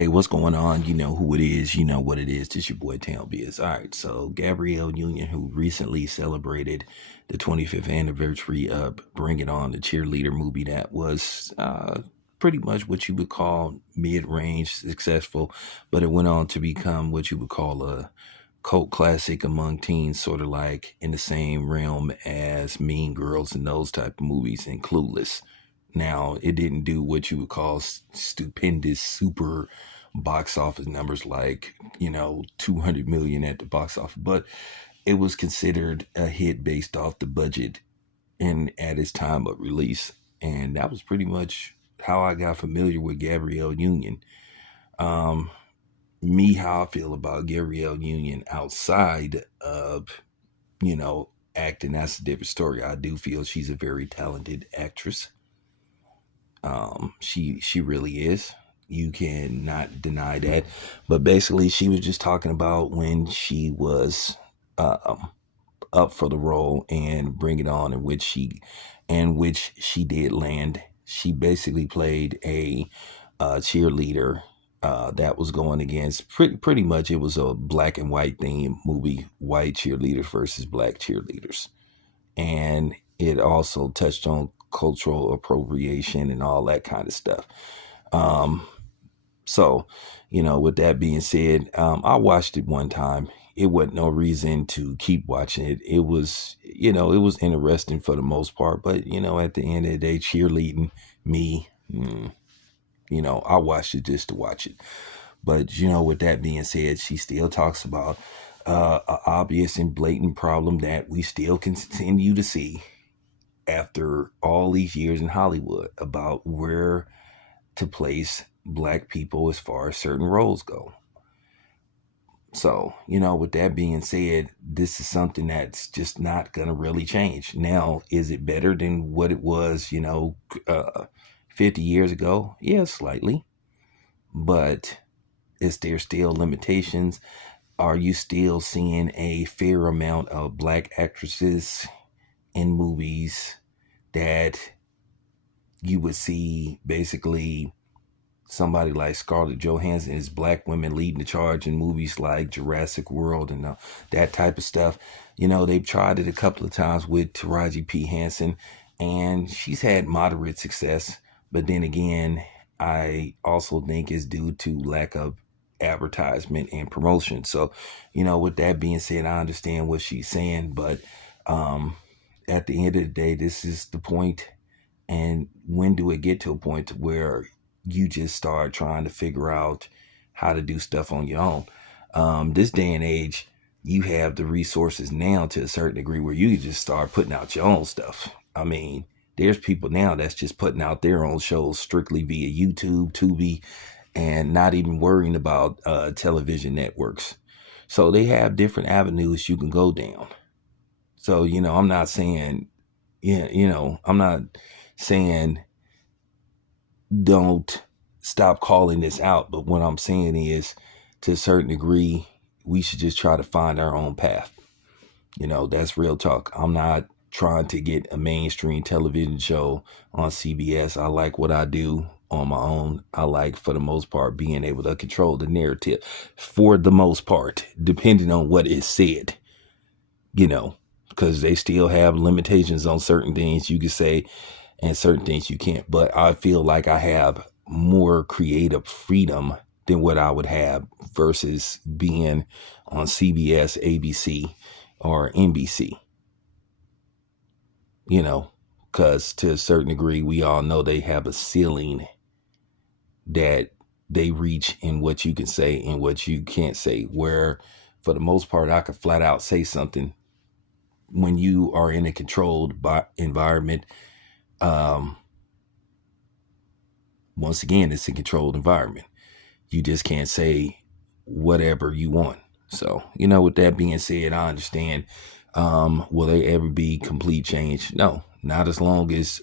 Hey, what's going on? You know who it is. You know what it is. This your boy Town Biz. All right, so Gabrielle Union, who recently celebrated the 25th anniversary of Bring It On, the cheerleader movie that was pretty much what you would call mid-range successful, but it went on to become what you would call a cult classic among teens, sort of like in the same realm as Mean Girls and those type of movies and Clueless. Now, it didn't do what you would call stupendous, super box office numbers like, 200 million at the box office, but it was considered a hit based off the budget and at its time of release. And that was pretty much how I got familiar with Gabrielle Union. Um, how I feel about Gabrielle Union outside of, acting, that's a different story. I do feel she's a very talented actress. She really is. You cannot deny that. But basically, she was just talking about when she was um, up for the role and Bring It On, in which she did land. She basically played a cheerleader that was going against pretty much, it was a black and white theme movie, white cheerleaders versus black cheerleaders, and it also touched on cultural appropriation and all that kind of stuff. Um, so, with that being said, I watched it one time. It wasn't no reason to keep watching it. It was interesting for the most part, but at the end of the day, cheerleading me, I watched it just to watch it. But with that being said, she still talks about a obvious and blatant problem that we still continue to see after all these years in Hollywood about where to place black people as far as certain roles go. So, with that being said, this is something that's just not going to really change. Now, is it better than what it was, 50 years ago? Yeah, slightly. But is there still limitations? Are you still seeing a fair amount of black actresses in movies that you would see basically somebody like Scarlett Johansson is black women leading the charge in movies like Jurassic World and that type of stuff? They've tried it a couple of times with Taraji P. Henson, and she's had moderate success. But then again, I also think it's due to lack of advertisement and promotion. So, with that being said, I understand what she's saying, but um, at the end of the day, this is the point. And when do it get to a point where you just start trying to figure out how to do stuff on your own? This day and age, you have the resources now to a certain degree where you can just start putting out your own stuff. I mean, there's people now that's just putting out their own shows strictly via YouTube, Tubi, and not even worrying about television networks. So they have different avenues you can go down. So, I'm not saying, I'm not saying don't stop calling this out. But what I'm saying is, to a certain degree, we should just try to find our own path. That's real talk. I'm not trying to get a mainstream television show on CBS. I like what I do on my own. I like, for the most part, being able to control the narrative for the most part, depending on what is said, because they still have limitations on certain things you can say and certain things you can't. But I feel like I have more creative freedom than what I would have versus being on CBS, ABC, or NBC, because to a certain degree, we all know they have a ceiling that they reach in what you can say and what you can't say. Where, for the most part, I could flat out say something. When you are in a controlled environment, um, once again, it's a controlled environment. You just can't say whatever you want. So, with that being said, I understand. Will they ever be complete change? No, not as long as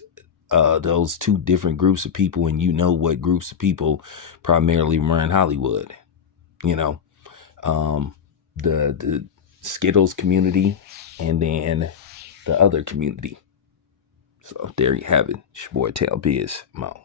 those two different groups of people, and what groups of people primarily run Hollywood. You know, um, the Skittles community, and then the other community. So there you have it. It's your boy Tail Biz Mo.